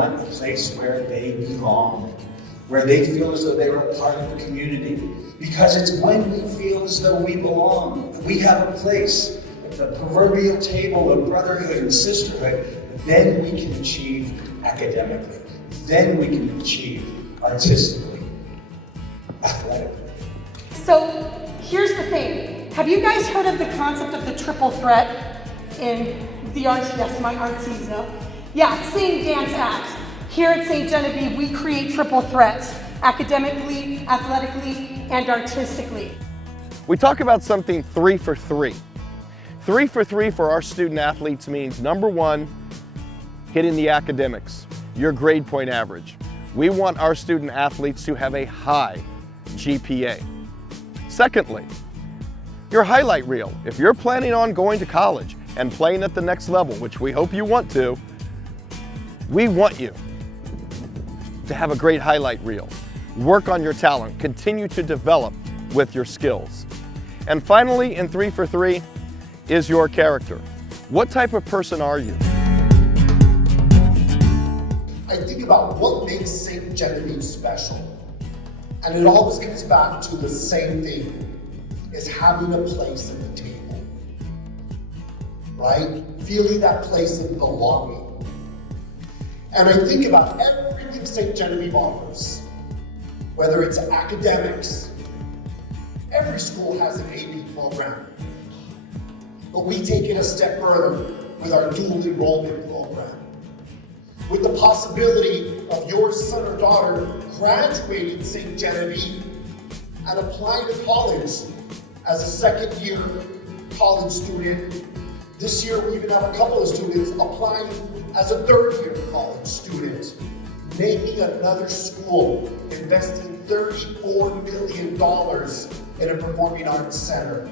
want a place where they belong, where they feel as though they are a part of the community. Because it's when we feel as though we belong, we have a place at the proverbial table of brotherhood and sisterhood, then we can achieve academically. Then we can achieve artistically, athletically. So here's the thing. Have you guys heard of the concept of the triple threat in the arts? Yes, my artsies know. Yeah, sing, dance, act. Here at St. Genevieve, we create triple threats, academically, athletically, and artistically. We talk about something 3 for 3. 3 for 3 for our student athletes means number 1, hitting the academics, your grade point average. We want our student athletes to have a high GPA. Secondly, your highlight reel. If you're planning on going to college and playing at the next level, which we hope you want to, we want you to have a great highlight reel. Work on your talent, continue to develop with your skills. And finally, in 3 for 3, is your character. What type of person are you? I think about what makes St. Genevieve special. And it always comes back to the same thing, is having a place at the table, right? Feeling that place of belonging. And I think about everything St. Genevieve offers, whether it's academics. Every school has an AP program, but we take it a step further with our dual enrollment program. With the possibility of your son or daughter graduating St. Genevieve and applying to college as a second-year college student. This year we even have a couple of students applying as a third-year college student. Naming another school, investing $34 million in a performing arts center.